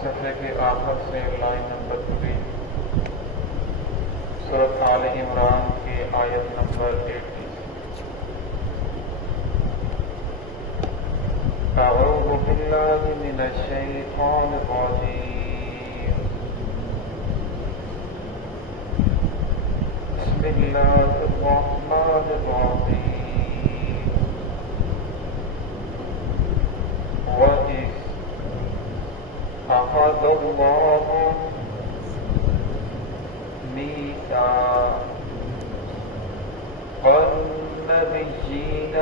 صفحے کے آخر سے لائن نمبر 3 سورۃ آل عمران کی آیت نمبر 30۔ اعوذ باللہ من الشیطان الرجیم، بسم اللہ الرحمن الرحیم۔ وَإِذْ أَخَذَ اللَّهُ مِيثَاقَ النَّبِيِّينَ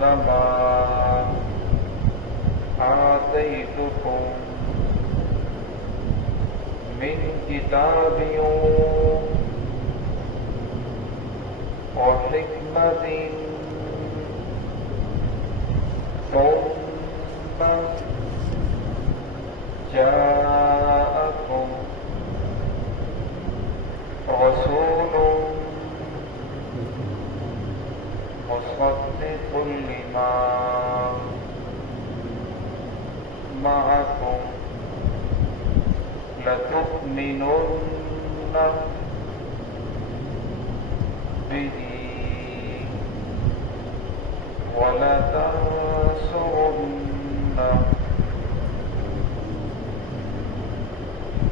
لَمَا آتَيْتُكُم مِّن كِتَابٍ وَحِكْمَةٍ ثُمَّ جاءكم رسول مصدق لما معكم لتؤمنن به ولتنصرنه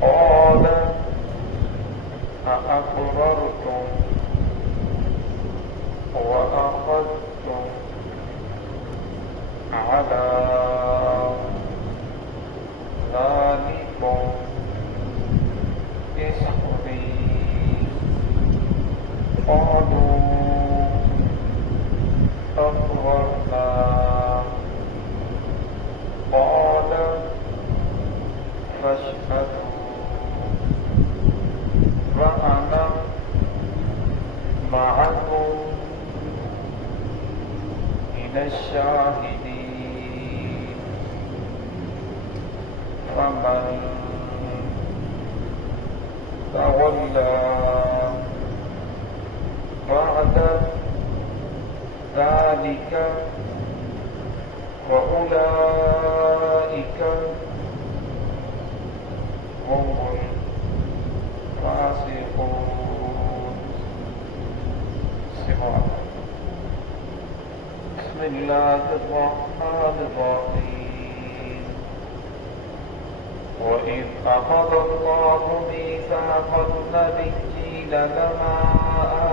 قال أأقررتم وأخذتم على ذلكم إصري قالوا أقررنا قال فاشهدوا وأنا معكم من الشاهدين فمن تولى بعد ذلك فأولئك هم الفاسقون۔ بسم الله الرحمن الرحيم۔ وإذ أخذ الله ميثاق النبيين لما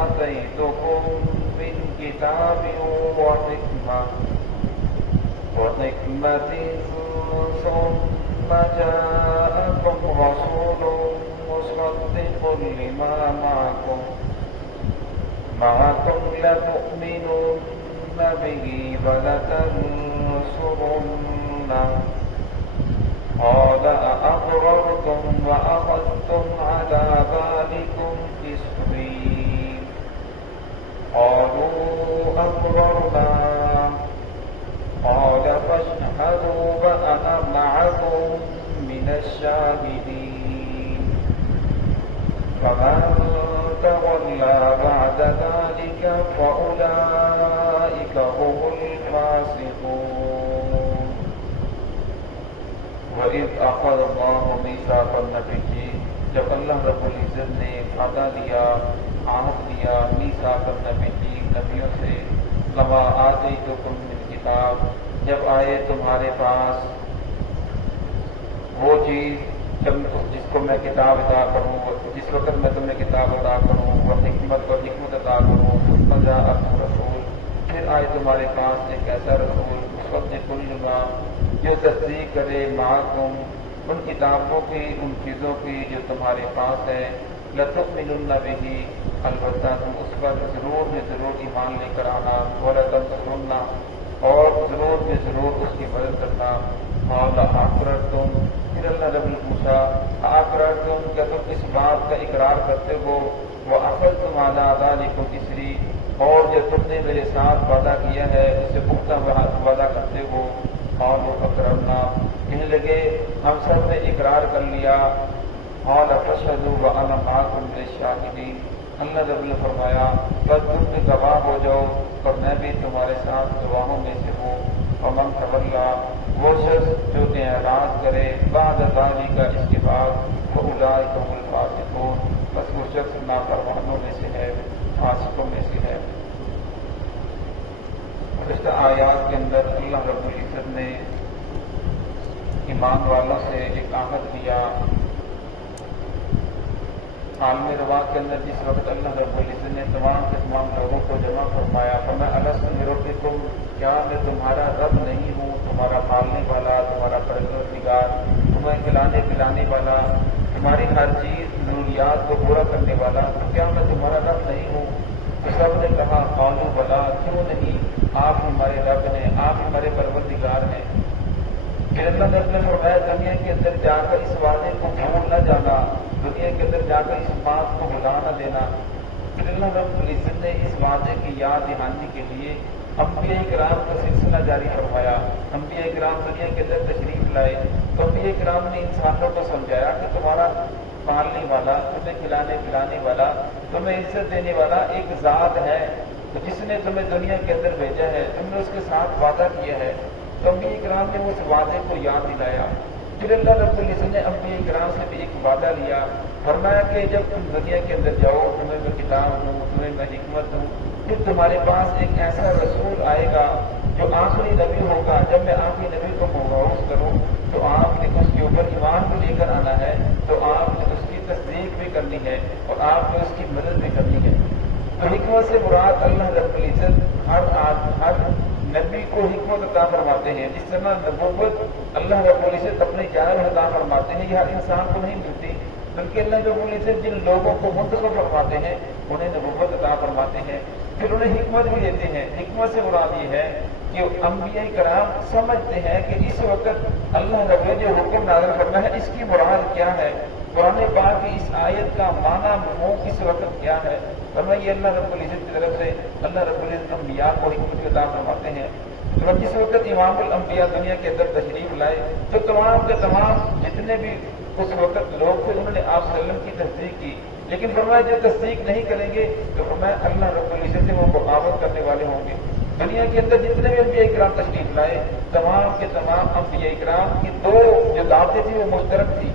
آتيتكم من كتاب وحكمة ثم جاءكم رسول مصدق لما معكم لتؤمنن به ولتنصرنه قال أأقررتم وأخذتم على ذلكم إصري قالوا أقررنا قال فاشهدوا وأنا معكم من الشاهدين فمن تولى بعد ذلك فأولئك هم الفاسقون۔ وَإِذْ أَخَذَ اللَّهُ مِيثَاقَ النَّبِيِّينَ، جب اللہ رب العزت نے وعدہ لیا، عہد لیا، میثاق النبیین، نبیوں سے، لما آتیتکم من کتاب، جب آئے تمہارے پاس وہ چیز جس کو میں کتاب عطا کروں، جس وقت میں تمہیں کتاب عطا کروں، وہ حکمت عطا کروں، ثم جاءکم رسول، پھر آئے تمہارے پاس ایک ایسا رسول مصدق لما، جو تصدیق کرے معکم، ان کتابوں کی، ان چیزوں کی جو تمہارے پاس ہے، لتؤمنن به، البتہ تم اس پر ضرور ایمان لے کر آنا، ولتنصرنہ، اور ضرور اس کی مدد کرنا۔ قال أأقررتم، پھر اللہ رب نے پوچھا أأقررتم، کیا تم اس بات کا اقرار کرتے ہو، وأخذتم على ذلكم إصري، اور جو تم نے میرے ساتھ وعدہ کیا ہے اس سے پختہ وعدہ کرتے ہو۔ قالوا أقررنا، کہنے لگے ہم سب نے اقرار کر لیا۔ قال فاشهدوا وأنا معكم من الشاهدين، اللہ رب نے فرمایا بس تم بھی گواہ ہو جاؤ اور میں بھی تمہارے ساتھ گواہوں میں سے ہوں۔ ومن تولى ہوگا وہ شخص جو اعراض کرے بعد ذالک کا اس کے بعد فاولئک هم الفاسقون، بس وہ شخص نافرمانوں میں سے ہے، فاسقوں میں سے ہے۔ گزشتہ آیات کے اندر اللہ رب العزت نے ایمان والوں سے ایک عہد دیا۔ عالم روا کے اندر جس وقت اللہ رب العزت نے تمام کے تمام لوگوں کو جمع فرمایا، فرمایا الست بربکم، کیا میں تمہارا رب نہیں ہوں، تمہارا پالنے والا، تمہارا پروردگار، تمہیں کھلانے پلانے والا، تمہاری ہر چیز ضروریات کو پورا کرنے والا، تو کیا میں تمہارا رب نہیں ہوں؟ تو سب نے کہا قالوا بلا، کیوں نہیں، آپ ہمارے رب ہیں، آپ ہمارے پروردگار ہیں۔ پھر اللہ نے فرمایا دنیا کے اندر جا کر اس وعدے کو بھول نہ جانا، دنیا کے اندر جا کر اس بات کو بھلا نہ دینا۔ پھر اللہ رب العزت نے اس وعدے کی یاد دہانی کے لیے انبیاء کرام کا سلسلہ جاری فرمایا۔ انبیاء کرام دنیا کے اندر تشریف لائے تو انبیاء کرام نے انسانوں کو سمجھایا کہ تمہارا پالنے والا، تمہیں کھلانے پلانے والا، تمہیں عزت دینے والا ایک ذات ہے جس نے تمہیں دنیا کے اندر بھیجا ہے، تم نے اس کے ساتھ وعدہ کیا ہے۔ تو انبیاء کرام نے اس وعدے کو یاد دلایا۔ پھر اللہ رب العزت نے انبیاء کرام سے بھی ایک وعدہ لیا، فرمایا کہ جب تم دنیا کے اندر جاؤ، تمہیں میں کتاب دوں، تمہیں میں حکمت دوں، پھر تمہارے پاس ایک ایسا رسول آئے گا جو آخری نبی ہوگا۔ جب میں آخری نبی کو مبعوث کروں تو آپ نے اس کے اوپر ایمان بھی لے کر آنا ہے، تو آپ نے اس کی تصدیق بھی کرنی ہے اور آپ نے اس کی مدد بھی کرنی ہے۔ تو حکمت سے مراد اللہ رب العزت ہر نبی کو حکمت عطا فرماتے ہیں، جس طرح نبوت اللہ رب العزت اپنے جانب عطا فرماتے ہیں، یہ ہر انسان کو نہیں ملتی، بلکہ اللہ رب العزت جن لوگوں کو منتخب فرماتے ہیں انہیں نبوت عطا فرماتے ہیں، پھر انہیں حکمت بھی دیتے ہیں۔ حکمت سے مراد یہ ہے کہ انبیاء کرام سمجھتے ہیں کہ اس وقت اللہ رب العزت جو حکم نازل کرنا ہے اس کی مراد کیا ہے، قرآن پاک کی اس آیت کا معنی مفہوم اس وقت کیا ہے۔ فرمایا یہ اللہ رب العزت کی طرف سے اللہ رب العزت انبیاء کو حکمت عطا فرماتے ہیں۔ تو جس وقت امام الانبیاء دنیا کے اندر تشریف لائے تو تمام کے تمام جتنے بھی اس وقت لوگ تھے انہوں نے آپ صلی اللہ علیہ وسلم کی تصدیق کی، لیکن فرمایا جو تصدیق نہیں کریں گے تو فرمایا اللہ رب العزت سے وہ بغاوت کرنے والے ہوں گے۔ دنیا کے اندر جتنے بھی انبیاء کرام تشریف لائے تمام کے تمام انبیاء کرام کی دو جو دعوتیں تھیں وہ مشترک تھی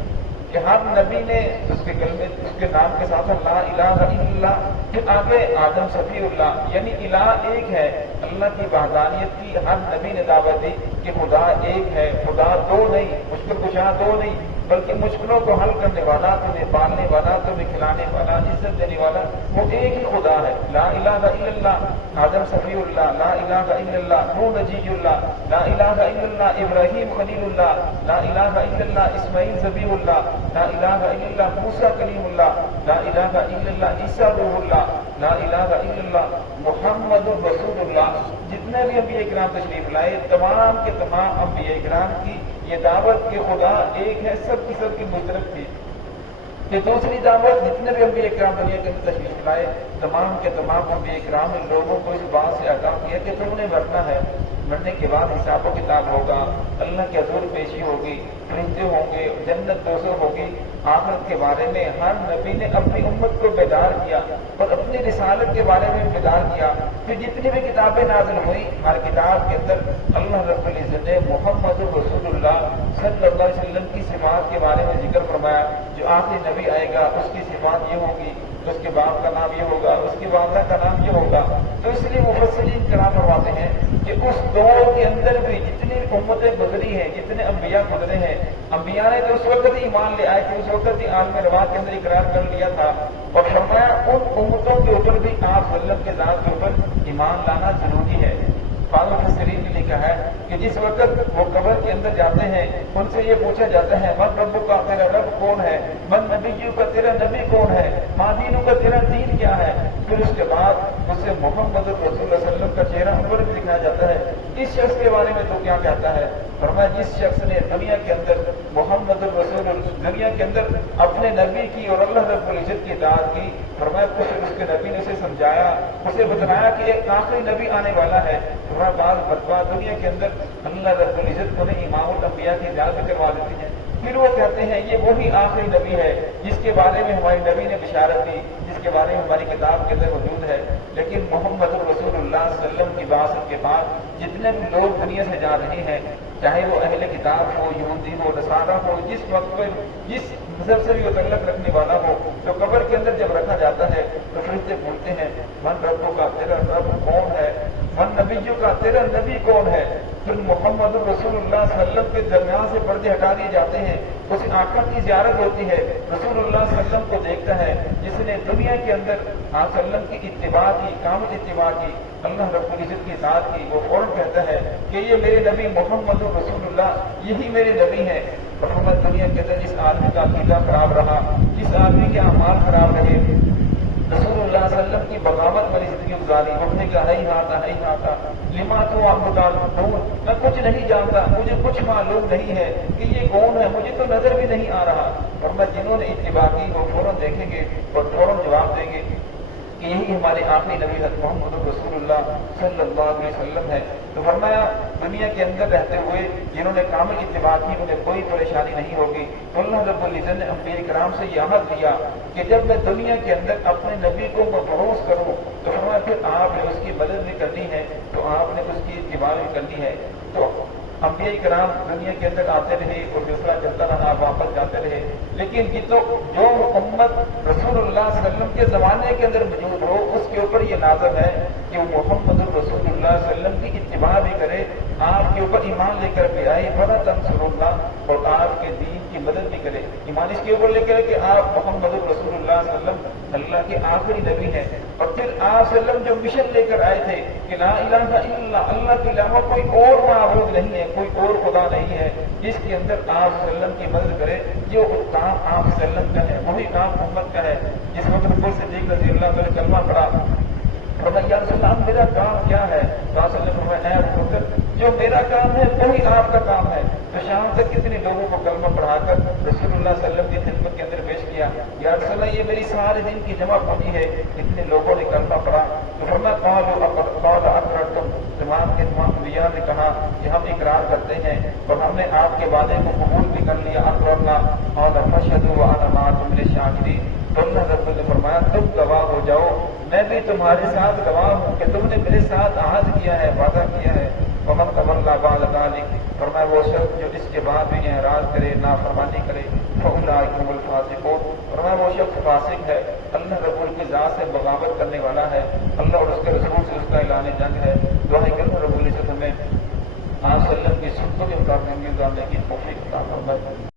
کہ ہر نبی نے اس کے کلمے اس کے نام کے ساتھ لا الہ الا اللہ، پھر آگے آدم صفی اللہ، یعنی الہ ایک ہے، اللہ کی وحدانیت کی ہر نبی نے دعوت دی کہ خدا ایک ہے، خدا دو نہیں، مشکل کشا دو نہیں، بلکہ مشکلوں کو حل کرنے والا، تمہیں پالنے والا، تمہیں کھلانے والا، عزت دینے والا وہ ایک ہی خدا ہے۔ لا الہ الا اللہ آدم صفی اللہ، لا الہ الا اللہ نوح نجی اللہ، لا الہ الا اللہ ابراہیم خلیل اللہ، لا الہ الا اللہ اسماعیل ذبیح اللہ، لا الہ الا اللہ موسیٰ کلیم اللہ، لا الہ الا اللہ عیسیٰ روح اللہ، لا الہ الا اللہ محمد رسول اللہ۔ جتنے بھی انبیاء کرام تشریف لائے تمام کے تمام انبیاء کرام کی یہ دعوت کہ خدا ایک ہے سب کی مشترک تھی۔ کہ دوسری دعوت جتنے بھی انبیاء کرام دنیا کے اندر تشریف لائے تمام کے تمام انبیاء کرام نے لوگوں کو اس بات سے آگاہ کیا کہ تم نے مرنا ہے، مرنے کے بعد حساب و کتاب ہوگا، اللہ کے حضور پیشی ہوگی، فرشتے ہوں گے، جنت دوزخ ہوگی۔ آخرت کے بارے میں ہر نبی نے اپنی امت کو بیدار کیا اور اپنی رسالت کے بارے میں بیدار کیا۔ پھر جتنی بھی کتابیں نازل ہوئی ہر کتاب کے اندر اللہ رب العزت نے محمد رسول اللہ صلی اللہ علیہ وسلم کی صفات کے بارے میں ذکر فرمایا، جو آخری نبی آئے گا اس کی صفات یہ ہوگی، اس کے باپ کا نام یہ ہوگا، اس کی والدہ کا نام یہ ہوگا۔ تو اس لیے مفسرین کرام فرماتے ہیں کہ اس دور کے اندر بھی جتنی امتیں گزری ہیں، جتنے انبیاء گزرے ہیں، انبیاء نے تو اس وقت ہی ایمان لے آئے کہ اس وقت ہی عالم رواج کے اندر اقرار کر لیا تھا، اور فرمایا ان امتوں کے اوپر بھی آپ صلی اللہ علیہ وسلم کے ذات کے اوپر ایمان لانا ضروری ہے۔ بعض مفسرین نے لکھا ہے کہ جس وقت وہ قبر کے اندر جاتے ہیں ان سے یہ پوچھا جاتا ہے من رب کا، تیرا رب کون ہے، من نبی کا، تیرا نبی کون ہے، ما دینوں کا، تیرا دین کیا ہے۔ پھر اس کے بعد اسے محمد رسول اللہ صلی اللہ علیہ وسلم کا چہرہ انور بھی دکھایا جاتا ہے، اس شخص کے بارے میں تو کیا کہتا ہے۔ فرمایا جس شخص نے دنیا کے اندر محمد الرسول دنیا کے اندر اپنے نبی کی اور اللہ رب العزت کی اطاعت کی، فرمایا کچھ اس کے نبی نے اسے سمجھایا، اسے بتلایا کہ ایک آخری نبی آنے والا ہے۔ بعض مرتبہ دنیا کے اندر اللہ رب العزت انہیں امام الانبیاء کی اجازت کروا دیتی ہے، پھر وہ کہتے ہیں یہ وہی آخری نبی ہے جس کے بارے میں ہمارے نبی نے بشارت دی، جس کے بارے میں ہماری کتاب کے اندر موجود ہے، لیکن محمد رسول اللہ صلی اللہ علیہ وسلم کی بعثت کے بعد جتنے بھی لوگ دنیا سے جا رہے ہیں، چاہے وہ اہل کتاب ہو، یہودی ہو، نصارہ ہو، جس وقت پر جس مذہب سے بھی وہ تعلق رکھنے والا ہو، تو قبر کے اندر جب رکھا جاتا ہے تو فرشتے پوچھتے ہیں من ربوں کا، تیرا رب کون ہے؟ من نبیوں کا، تیرا نبی کون ہے؟ پھر محمد رسول اللہ صلی اللہ علیہ وسلم کے درمیان سے پردے ہٹا دیے جاتے ہیں، اس آقا کی زیارت ہوتی ہے، رسول اللہ صلی اللہ علیہ وسلم کو دیکھتا ہے جس نے دنیا کے اندر آپ صلی اللہ علیہ وسلم کی اتباع کی، کامل اتباع کی، اللہ رب العزت کی ذات کی، وہ فوراً کہتا ہے کہ یہ میرے نبی محمد رسول اللہ، یہی میرے نبی ہیں۔ محمد دنیا کے اندر جس آدمی کا عقیدہ خراب رہا، جس آدمی کے اعمال خراب رہے، رسول اللہ صلی اللہ علیہ وسلم کی بغاوت والی زندگی گزاری، وہ نے کہا ہے لما تو آپ میں کچھ نہیں جانتا، مجھے کچھ معلوم نہیں ہے کہ یہ کون ہے، مجھے تو نظر بھی نہیں آ رہا۔ اور میں جنہوں نے اتباع کی وہ فوراً دیکھیں گے اور فوراً جواب دیں گے کہ یہی ہمارے آخری نبی حضرت محمد رسول اللہ صلی اللہ علیہ وسلم ہے۔ تو فرمایا دنیا کے اندر رہتے ہوئے جنہوں نے کامل اتباع کی انہیں کوئی پریشانی نہیں ہوگی۔ تو اللہ رب العزت نے انبیاء کرام سے یہ عہد دیا کہ جب میں دنیا کے اندر اپنے نبی کو مبعوث کروں تو فرمایا پھر آپ نے اس کی مدد بھی کرنی ہے، تو آپ نے اس کی اتباع بھی کرنی ہے۔ تو انبیاء کرام دنیا کے اندر آتے رہے اور سلسلہ چلتا رہا، واپس جاتے رہے، لیکن جو امت رسول اللہ صلی اللہ علیہ وسلم کے زمانے کے اندر موجود ہو اس کے اوپر یہ نازل ہے کہ وہ محمد رسول اللہ صلی اللہ علیہ وسلم کی اتباع بھی کرے، آپ کے اوپر ایمان لے کر بھی آئے، بڑا تنصر اللہ، اور آپ کے دین کی مدد بھی کرے۔ ایمان اس کے اوپر لے کر کہ آپ محمد رسول اللہ صلی اللہ علیہ وسلم اللہ کے آخری نبی ہیں، اور پھر آپ صلی اللہ علیہ وسلم جو مشن لے کر آئے تھے کہ لا الہ الا اللہ، اللہ کے علاوہ کوئی اور معبود نہیں ہے، کوئی اور خدا نہیں ہے جس کے اندر آپ صلی اللہ علیہ وسلم کی مدد کرے، جو کام آپ صلی اللہ علیہ وسلم کا ہے وہی کام امت کا ہے۔ جس وقت ابو صدیق رضی اللہ عنہ کلمہ پڑھا، فرمایا یا رسول اللہ میرا کام کیا ہے؟ تو آپ صلی اللہ علیہ وسلم فرمایا اے ابو بکر جو میرا کام ہے وہی آپ کا کام ہے۔ تو شام تک کتنے لوگوں کو کلمہ پڑھا کر رسول اللہ صلی اللہ علیہ وسلم کی خدمت کے اندر پیش کیا، یا رسول اللہ یہ میری سارے دن کی جمع پڑھی ہے، اتنے لوگوں نے کلمہ پڑھا۔ تو فرمایا قال اقررتم، تمام کے تمام انبیاء نے کہا کہ ہم اقرار کرتے ہیں اور ہم نے آپ کے وعدے کو قبول بھی کر لیا، اقررنا اور فاشهدوا وانا معكم من الشاهدين۔ تو اللہ رب نے فرمایا تم گواہ ہو جاؤ، میں بھی تمہارے ساتھ گواہ ہوں کہ تم نے میرے ساتھ عہد کیا ہے، وعدہ کیا ہے۔ ومن تولى بعد ذلك، فرمایا وہ شخص جو اس کے بعد بھی اعراض کرے، نافرمانی کرے، فاولئک هم الفاسقون، فرمایا وہ شخص فاسق ہے، اللہ رب کی ذات سے بغاوت کرنے والا ہے، اللہ اور اس کے رسول سے اس کا اعلان جنگ ہے۔ دعا ہے کہ اللہ رب العزت ہمیں آپ صلی اللہ علیہ وسلم کی سنتوں کے مطابق زندگی گزارنے کی توفیق عطا فرمائے۔